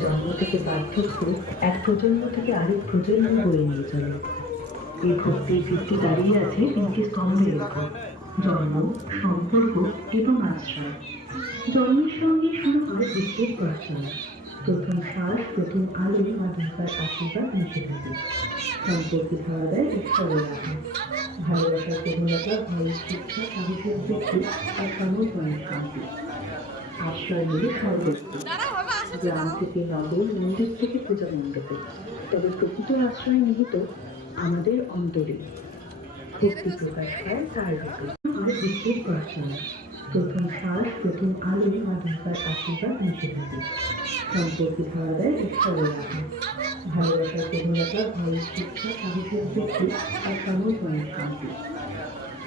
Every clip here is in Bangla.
জন্ম থেকে বার্ধক্য এক প্রজন্ম থেকে আরেক প্রজন্ম বয়ে নিয়ে চলে। এই ভক্তির ভিত্তি দাঁড়িয়ে আছে তিনটি স্তম্ভের উপর: জন্ম, সম্পর্ক এবং আশ্রয়। জন্মের সঙ্গে শুরু করে বৃত্তির পড়াশোনা। প্রথম শ্বাস, প্রথম আলো মা দুর্গার আশীর্বাদ মিশে থাকে। সম্পর্কে ধরা দেয় ঈশ্বরের আশা। ভালোবাসার প্রবণতা, ভয়ের শিক্ষা, সাহসের বৃদ্ধি আর সমর্পণের শান্তি। আশ্রয় নিয়ে সর্বত্র, গ্রাম থেকে নগর, মন্দির থেকে পূজা মণ্ডপে। তবে প্রকৃত আশ্রয় নিহিত আমাদের অন্তরে। ভক্তি প্রকাশ পায় তার রূপে। আর বৃত্তির পড়াশোনা। প্রথম শ্বাস, প্রথম আলো মা দুর্গার আশীর্বাদ মিশে থাকে। সম্পর্কে ধরা দেয় ঈশ্বরের আশা। ভালোবাসার প্রবণতা, ভয়ের শিক্ষা, সাহসের বৃদ্ধি আর সমর্পণের শান্তি।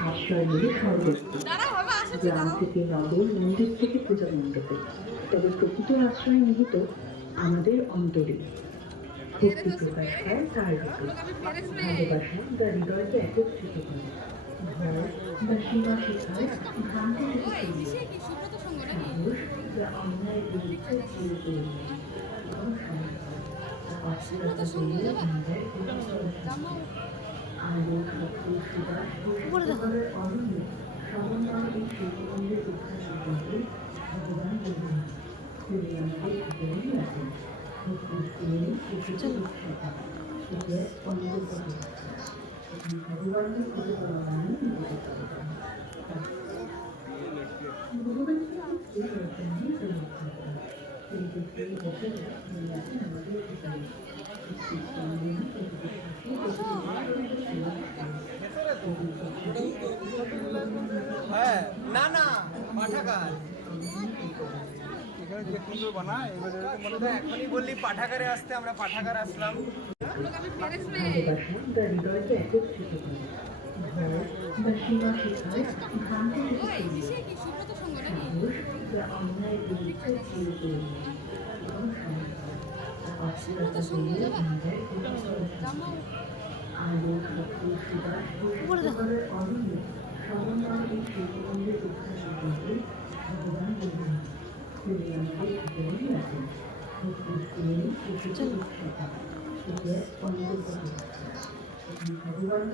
আশ্রয় নিয়ে সর্বত্র, গ্রাম থেকে নগর, মন্দির থেকে পূজা মণ্ডপে। তবে প্রকৃত আশ্রয় নিহিত আমাদের অন্তরে। ভক্তি প্রকাশ পায় তার রূপে। ভালোবাসা যা হৃদয়কে একত্রিত করে। ভয় বা সীমা শেখায় ভ্রান্তি থেকে ফিরিয়ে। সাহস যা অন্যায়ের বিরুদ্ধে ঝিয়ে পড়ে এবং অস্থিরতা পেরিয়ে অন্যায়ের আলো, শক্তি, সুবাস করার অরণ্য সমন্বয় এই শিল্পমন্দির উদ্ধার সম্পর্কে ভগবান রবীন্দ্রনাথ তিনি আমাদের জীবনেই আছেন। ভগবানের খুঁজে পাওয়া মানে না না পাঠাগার এখনই বললি পাঠাগারে আসতে, আমরা পাঠাগার আসলাম। হৃদয়কে একত্রিত করে। ভয় বা সীমা শেখায় ভ্রান্তি থেকে ফিরিয়ে। সাহস যা অন্যায়ের বিরুদ্ধে ঝিয়ে পড়ে এবং অস্থিরতা পেরিয়ে অন্যায়ের আলো, শক্তি, সুবাস করার অরণ্য সমন্বয় এই শিল্পমন্দির উদ্ধার সম্পর্কে ভগবান রবীন্দ্রনাথ তিনি আমাদের জীবনেই আছেন। ভগবান